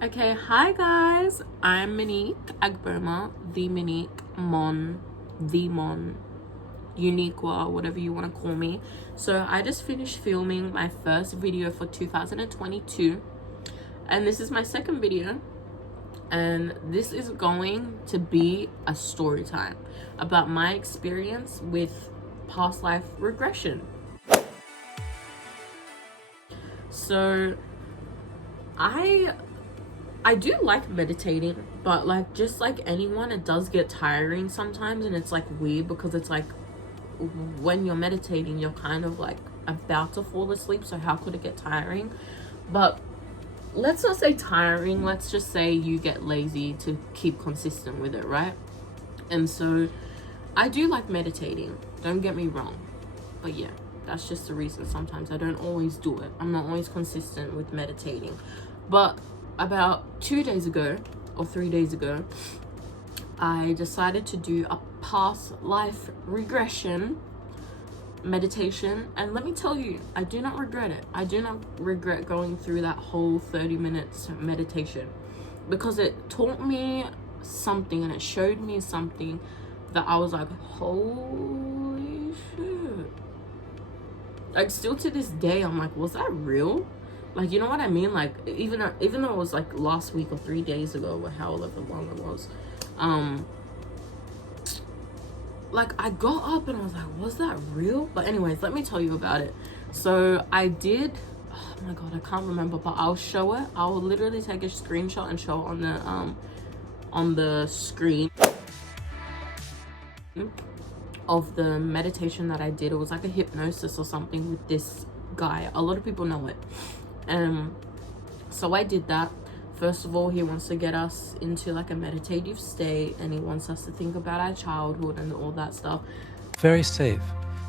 Okay, hi guys, I'm Monique Agberma, the Monique Mon, Uniqua, whatever you want to call me. So I just finished filming my first video for 2022, and this is my second video, and this is going to be a story time about my experience with past life regression. So I do like meditating, but like just like anyone, it does get tiring sometimes, and it's like weird because it's like when you're meditating you're kind of like about to fall asleep, so how could it get tiring? But let's not say tiring, let's just say you get lazy to keep consistent with it, right? And so I do like meditating, don't get me wrong, but yeah, that's just the reason. Sometimes I don't always do it, I'm not always consistent with meditating. But about 2 days ago or 3 days ago, I decided to do a past life regression meditation, and let me tell you, I do not regret it. I do not regret going through that whole 30 minutes meditation, because it taught me something and it showed me something that I was like, holy shit. Like, still to this day I'm like, was that real? Like, you know what I mean? Like, even though it was like last week or 3 days ago or however long it was, like I got up and I was like, was that real? But anyways, let me tell you about it. So I did, oh my god, I can't remember, but I'll show it. I'll literally take a screenshot and show it on the screen of the meditation that I did. It was like a hypnosis or something with this guy. A lot of people know it. So I did that. First of all, he wants to get us into like a meditative state, and he wants us to think about our childhood and all that stuff. Very safe.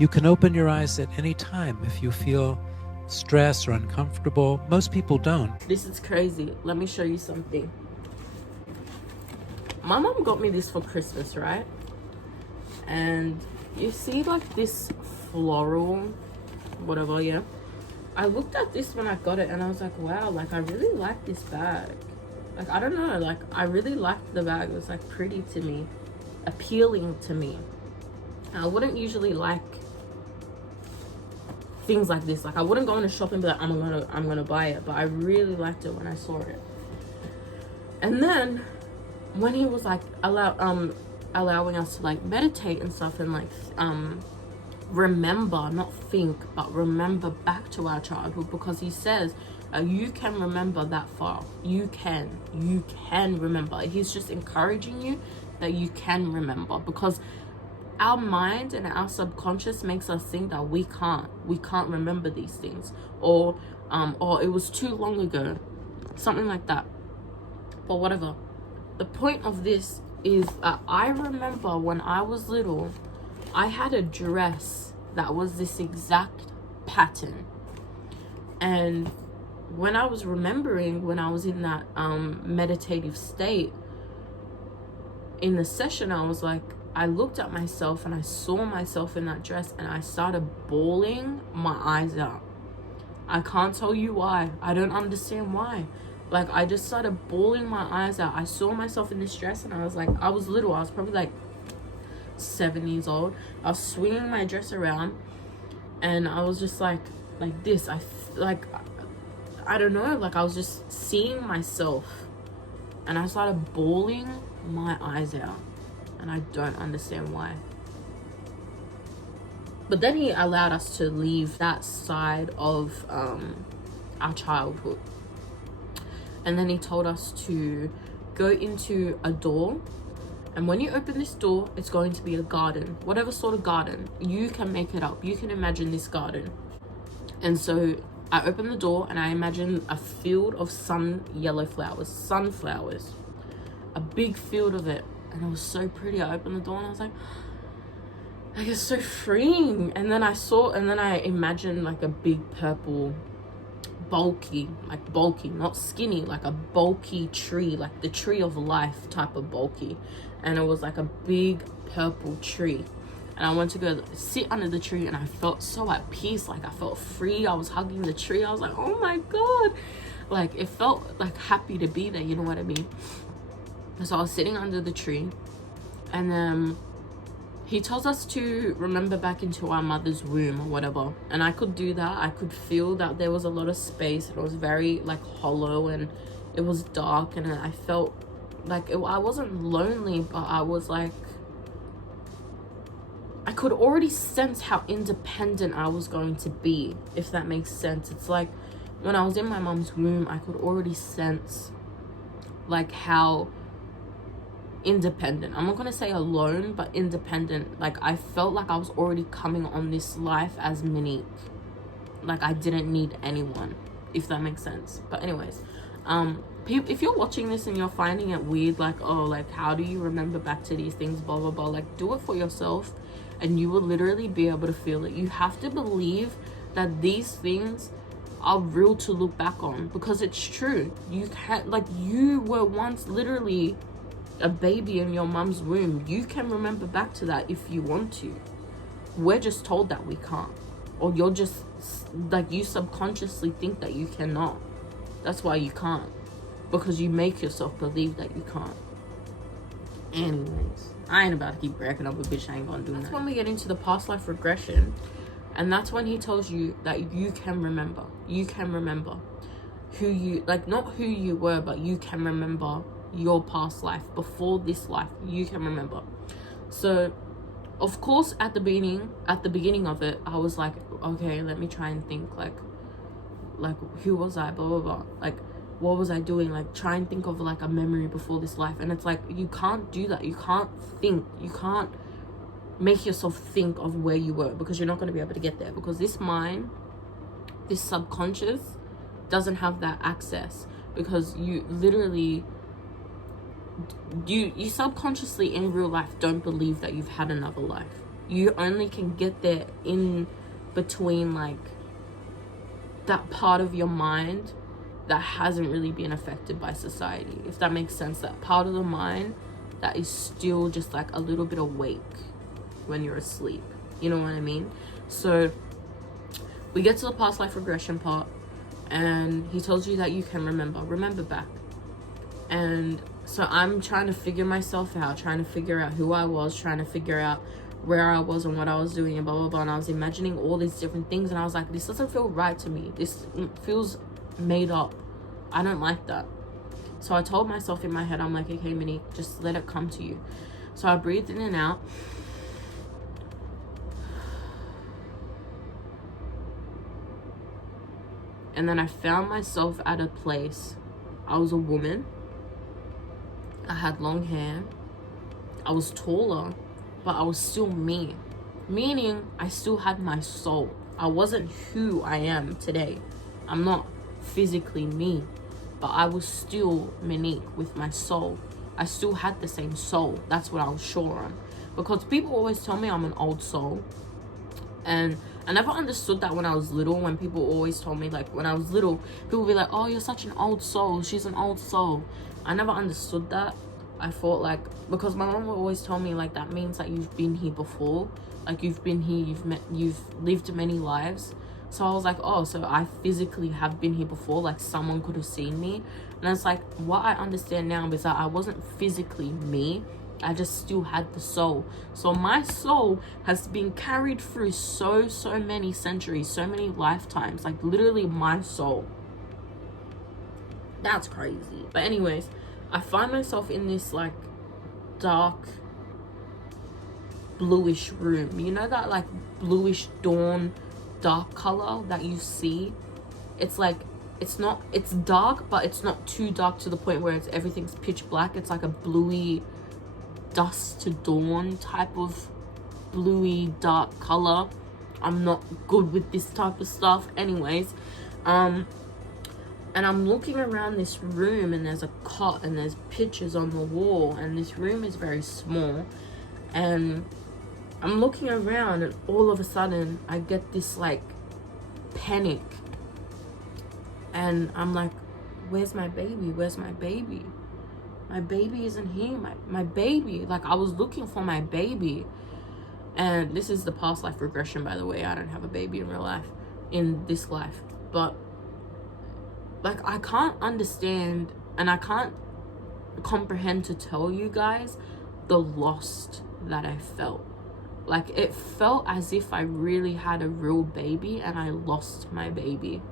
You can open your eyes at any time if you feel stressed or uncomfortable. Most people don't. This is crazy. Let me show you something. My mom got me this for Christmas, right? And you see like this floral, whatever, yeah? I looked at this when I got it and I was like, wow, like I really like this bag. Like, I don't know, like I really liked the bag. It was like pretty to me, appealing to me. I wouldn't usually like things like this. Like I wouldn't go in a shop and be like, I'm gonna buy it, but I really liked it when I saw it. And then when he was like allowing us to like meditate and stuff, and like remember, not think, but remember back to our childhood, because he says you can remember that far. You can remember. He's just encouraging you that you can remember, because our mind and our subconscious makes us think that we can't remember these things, or it was too long ago, something like that. But whatever, the point of this is that I remember when I was little, I had a dress that was this exact pattern. And when I was remembering, when I was in that meditative state, in the session, I was like, I looked at myself and I saw myself in that dress, and I started bawling my eyes out. I can't tell you why. I don't understand why. Like, I just started bawling my eyes out. I saw myself in this dress and I was like, I was little. I was probably like 7 years old. I was swinging my dress around and I was just like this. I don't know, like I was just seeing myself, and I started bawling my eyes out, and I don't understand why. But then he allowed us to leave that side of our childhood, and then he told us to go into a door. And when you open this door, it's going to be a garden, whatever sort of garden. You can make it up. You can imagine this garden. And so I opened the door and I imagined a field of sunflowers, a big field of it. And it was so pretty. I opened the door and I was like it's so freeing. And then I imagined like a big purple, bulky, not skinny, like a bulky tree, like the tree of life type of bulky. And it was like a big purple tree, and I went to go sit under the tree, and I felt so at peace. Like I felt free. I was hugging the tree. I was like, oh my god, like, it felt like happy to be there, you know what I mean? So I was sitting under the tree, and then he tells us to remember back into our mother's womb or whatever, and I could do that. I could feel that there was a lot of space, and it was very like hollow, and it was dark, and I felt like I wasn't lonely, but I was like, I could already sense how independent I was going to be, if that makes sense. It's like when I was in my mom's womb, I could already sense like how independent, I'm not gonna say alone, but independent. Like I felt like I was already coming on this life as Monique, like I didn't need anyone, if that makes sense. But anyways, if you're watching this and you're finding it weird, like, oh, like how do you remember back to these things, blah blah blah, like do it for yourself and you will literally be able to feel it. You have to believe that these things are real to look back on, because it's true. You can't, like, you were once literally a baby in your mom's womb. You can remember back to that if you want to. We're just told that we can't, or you're just like, you subconsciously think that you cannot. That's why you can't, because you make yourself believe that you can't. Anyways, I ain't about to keep breaking up a bitch. I ain't gonna do that. That's when we get into the past life regression, and that's when he tells you that you can remember. You can remember who you, like, not who you were, but you can remember your past life before this life. You can remember. So of course at the beginning of it, I was like, okay, let me try and think, like who was I, blah blah blah, like what was I doing, like try and think of like a memory before this life. And it's like, you can't do that. You can't think, you can't make yourself think of where you were, because you're not going to be able to get there, because this mind, this subconscious doesn't have that access, because you literally, you subconsciously in real life don't believe that you've had another life. You only can get there in between, like that part of your mind that hasn't really been affected by society, if that makes sense. That part of the mind that is still just like a little bit awake when you're asleep, you know what I mean? So we get to the past life regression part, and he tells you that you can remember back. And so I'm trying to figure myself out, trying to figure out who I was, trying to figure out where I was and what I was doing and blah blah blah. And I was imagining all these different things, and I was like, this doesn't feel right to me. This feels made up. I don't like that. So I told myself in my head, I'm like, okay, Monique, just let it come to you. So I breathed in and out. And then I found myself at a place. I was a woman. I had long hair. I was taller, but I was still me. Meaning I still had my soul. I wasn't who I am today. I'm not physically me, but I was still Monique with my soul. I still had the same soul. That's what I was sure on. Because people always tell me I'm an old soul. And I never understood that when I was little. When people always told me, like, when I was little, people would be like, oh, you're such an old soul. She's an old soul. I never understood that. I thought, like, because my mom would always tell me, like, that means that you've been here before. Like, you've been here, you've lived many lives. So I was like, oh, so I physically have been here before. Like, someone could have seen me. And it's like, what I understand now is that I wasn't physically me. I just still had the soul. So my soul has been carried through so many centuries, so many lifetimes. Like, literally my soul. That's crazy. But anyways, I find myself in this, like, dark bluish room. You know that, like, bluish dawn dark color that you see? It's like, it's dark, but it's not too dark to the point where everything's pitch black. It's like a bluey dusk to dawn type of bluey dark color. I'm not good with this type of stuff. Anyways, and I'm looking around this room, and there's a cot and there's pictures on the wall, and this room is very small. And I'm looking around, and all of a sudden I get this, like, panic, and I'm like, where's my baby? Where's my baby? My baby isn't here. My baby. Like, I was looking for my baby. And this is the past life regression, by the way. I don't have a baby in real life, in this life. But like, I can't understand and I can't comprehend to tell you guys the loss that I felt. Like, it felt as if I really had a real baby and I lost my baby.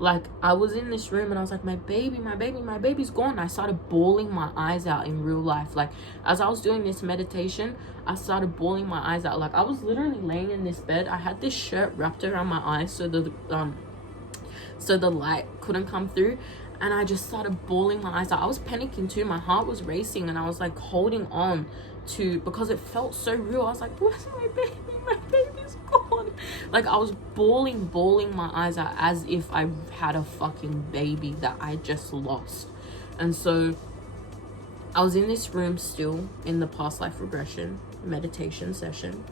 Like, I was in this room and I was like, my baby's gone. I started bawling my eyes out in real life. Like, as I was doing this meditation, I started bawling my eyes out. Like, I was literally laying in this bed. I had this shirt wrapped around my eyes so the light couldn't come through, and I just started bawling my eyes out. I was panicking too. My heart was racing and I was like holding on to, because it felt so real. I was like, where's my baby? My baby's gone. Like, I was bawling my eyes out as if I had a fucking baby that I just lost. And so I was in this room still in the past life regression meditation session.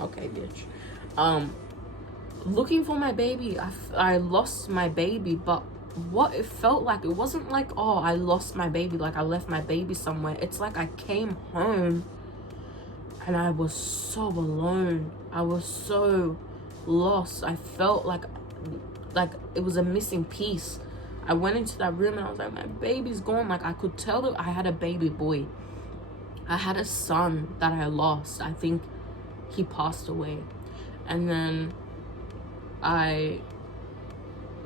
Okay, bitch. Looking for my baby. I lost my baby, but what it felt like, it wasn't like, oh, I lost my baby, like I left my baby somewhere. It's like I came home and I was so alone. I was so lost. I felt like it was a missing piece. I went into that room and I was like, my baby's gone. Like, I could tell that I had a baby boy. I had a son that I lost. I think he passed away. And then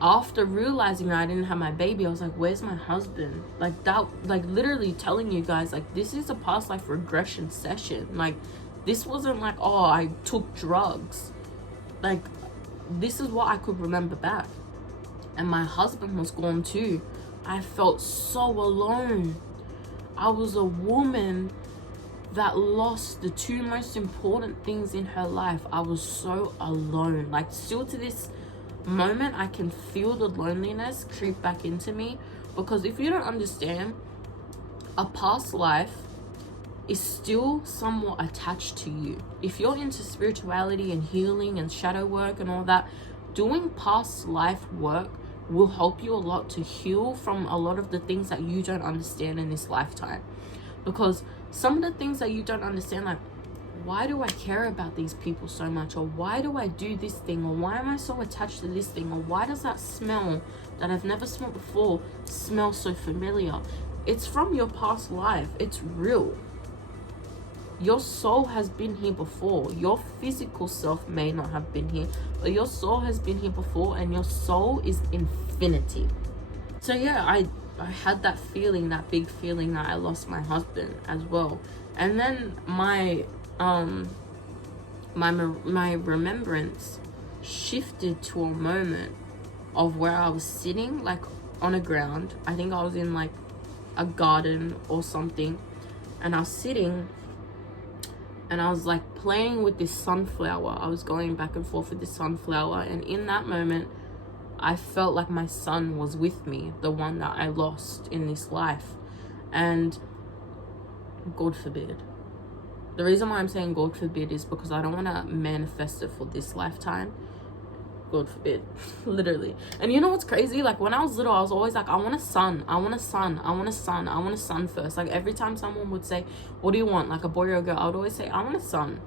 after realizing that I didn't have my baby, I was like, where's my husband? Like, that, like, literally telling you guys, like, this is a past life regression session. Like, this wasn't like, oh, I took drugs. Like, this is what I could remember back. And my husband was gone too. I felt so alone. I was a woman that lost the two most important things in her life. I was so alone. Like, still to this moment, I can feel the loneliness creep back into me. Because if you don't understand, a past life is still somewhat attached to you. If you're into spirituality and healing and shadow work and all that, doing past life work will help you a lot to heal from a lot of the things that you don't understand in this lifetime. Because some of the things that you don't understand, like, why do I care about these people so much? Or why do I do this thing? Or why am I so attached to this thing? Or why does that smell that I've never smelled before smell so familiar? It's from your past life. It's real. Your soul has been here before. Your physical self may not have been here, but your soul has been here before, and your soul is infinity. So yeah, I had that feeling, that big feeling that I lost my husband as well. And then my remembrance shifted to a moment of where I was sitting, like, on a ground. I think I was in like a garden or something, and I was sitting and I was like playing with this sunflower. I was going back and forth with this sunflower, and in that moment I felt like my son was with me, the one that I lost in this life. And God forbid. The reason why I'm saying God forbid is because I don't want to manifest it for this lifetime. God forbid. Literally. And you know what's crazy? Like, when I was little, I was always like, I want a son. I want a son. I want a son. I want a son first. Like, every time someone would say, what do you want? Like, a boy or a girl? I would always say, I want a son.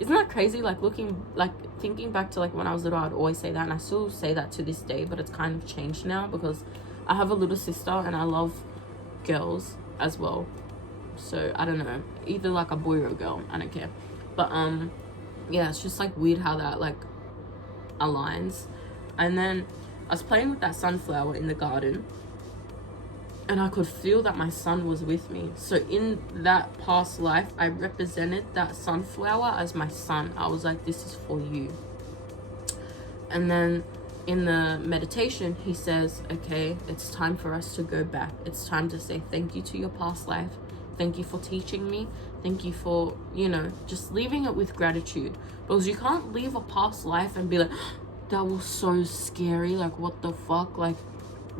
Isn't that crazy? Like, thinking back to like when I was little, I'd always say that. And I still say that to this day, but it's kind of changed now because I have a little sister and I love girls as well. So I don't know, either like a boy or a girl, I don't care. But yeah, it's just like weird how that like aligns. And then I was playing with that sunflower in the garden, and I could feel that my son was with me. So in that past life, I represented that sunflower as my son. I was like, this is for you. And then in the meditation, he says, okay, it's time for us to go back. It's time to say thank you to your past life. Thank you for teaching me. Thank you for, you know, just leaving it with gratitude. Because you can't leave a past life and be like, that was so scary. Like, what the fuck? Like,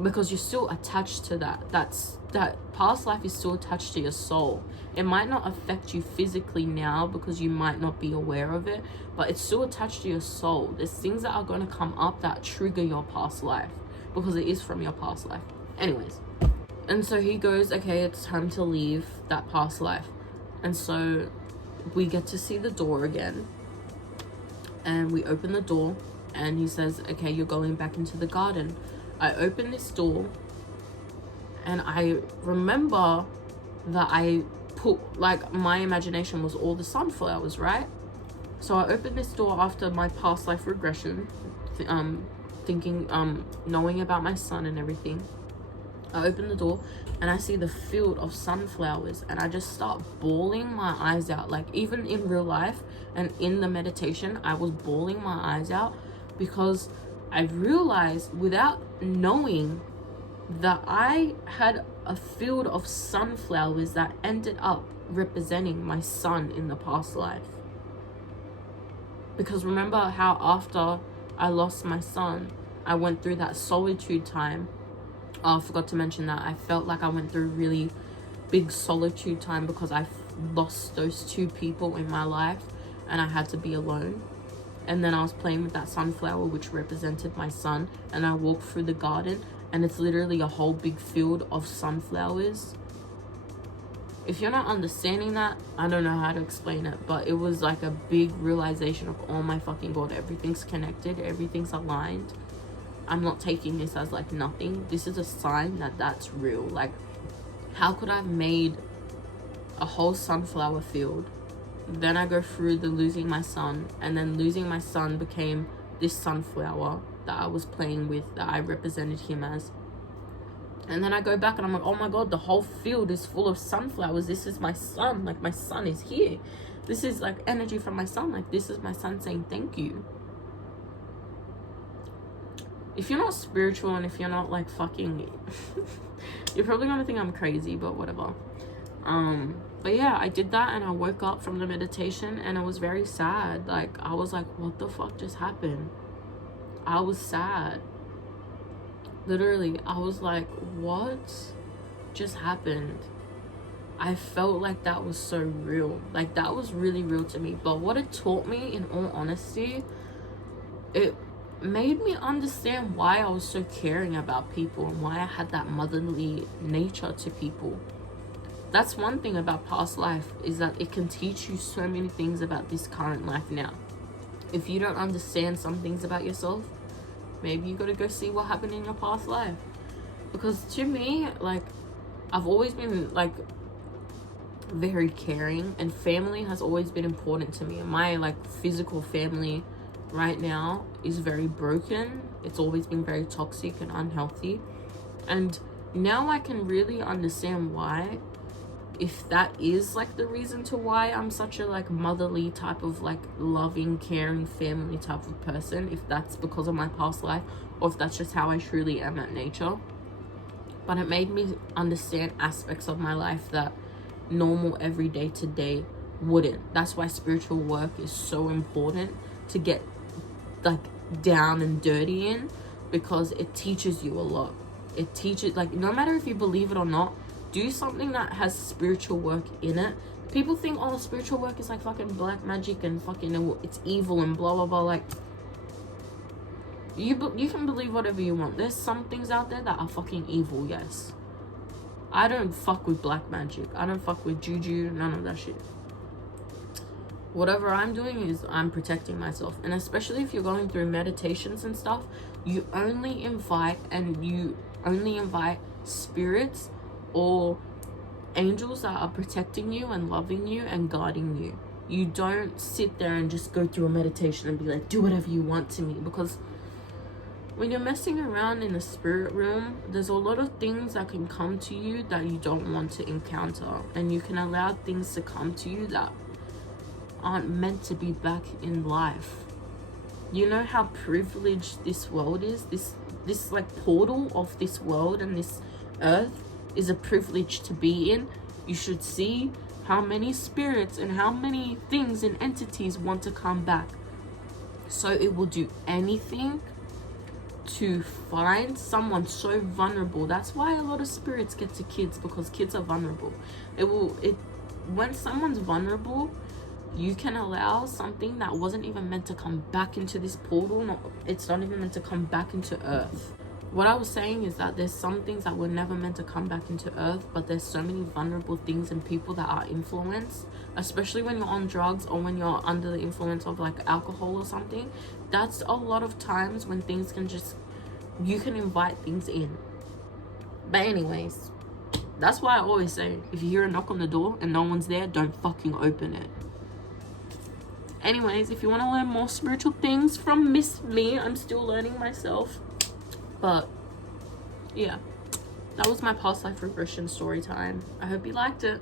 because you're still attached to that. That past life is still attached to your soul. It might not affect you physically now because you might not be aware of it, but it's still attached to your soul. There's things that are going to come up that trigger your past life because it is from your past life. Anyways. And so he goes, okay, it's time to leave that past life. And so we get to see the door again. And we open the door and he says, okay, you're going back into the garden. I opened this door, and I remember that I put, like, my imagination was all the sunflowers, right? So I opened this door after my past life regression, thinking, knowing about my son and everything. I open the door and I see the field of sunflowers, and I just start bawling my eyes out. Like, even in real life and in the meditation, I was bawling my eyes out because I realized, without knowing, that I had a field of sunflowers that ended up representing my son in the past life. Because remember how after I lost my son, I went through that solitude time. Oh, I forgot to mention that I felt like I went through really big solitude time because I lost those two people in my life and I had to be alone. And then I was playing with that sunflower, which represented my son, and I walked through the garden and it's literally a whole big field of sunflowers. If you're not understanding that, I don't know how to explain it, but it was like a big realization of, oh my fucking god, everything's connected, everything's aligned. I'm not taking this as like nothing. This is a sign that that's real. Like, how could I have made a whole sunflower field? Then I go through the losing my son, and then losing my son became this sunflower that I was playing with, that I represented him as. And then I go back and I'm like, oh my god, the whole field is full of sunflowers. This is my son. Like, my son is here. This is like energy from my son. Like, this is my son saying thank you. If you're not spiritual and if you're not like fucking you're probably gonna think I'm crazy, but whatever. But yeah, I did that and I woke up from the meditation and I was very sad. Like, I was like, what the fuck just happened? I was sad. Literally, I was like, what just happened? I felt like that was so real. Like, that was really real to me. But what it taught me, in all honesty, it made me understand why I was so caring about people and why I had that motherly nature to people. That's one thing about past life, is that it can teach you so many things about this current life now. If you don't understand some things about yourself, maybe you gotta go see what happened in your past life. Because to me, like, I've always been like very caring, and family has always been important to me. And my like physical family right now is very broken. It's always been very toxic and unhealthy. And now I can really understand why, if that is like the reason to why I'm such a like motherly type of like loving, caring family type of person, if that's because of my past life or if that's just how I truly am at nature. But it made me understand aspects of my life that normal everyday today wouldn't. That's why spiritual work is so important, to get like down and dirty in, because it teaches you a lot. It teaches, like, no matter if you believe it or not, do something that has spiritual work in it. People think, oh, spiritual work is like fucking black magic and fucking it's evil and blah blah blah. Like, you can believe whatever you want. There's some things out there that are fucking evil, yes. I don't fuck with black magic. I don't fuck with juju, none of that shit. Whatever I'm doing is I'm protecting myself. And especially if you're going through meditations and stuff, you only invite spirits or angels that are protecting you and loving you and guiding you. You don't sit there and just go through a meditation and be like, do whatever you want to me. Because when you're messing around in the spirit realm, there's a lot of things that can come to you that you don't want to encounter. And you can allow things to come to you that aren't meant to be back in life. You know how privileged this world is? This like portal of this world and this earth is a privilege to be in. You should see how many spirits and how many things and entities want to come back. So it will do anything to find someone so vulnerable. That's why a lot of spirits get to kids, because kids are vulnerable. When someone's vulnerable, you can allow something that wasn't even meant to come back into this portal. It's not even meant to come back into earth. What I was saying is that there's some things that were never meant to come back into earth, but there's so many vulnerable things and people that are influenced, especially when you're on drugs or when you're under the influence of like alcohol or something. That's a lot of times when things can just you can invite things in. But anyways, that's why I always say, if you hear a knock on the door and no one's there, don't fucking open it. Anyways, if you want to learn more spiritual things from Miss Me, I'm still learning myself. But yeah, that was my past life regression story time. I hope you liked it.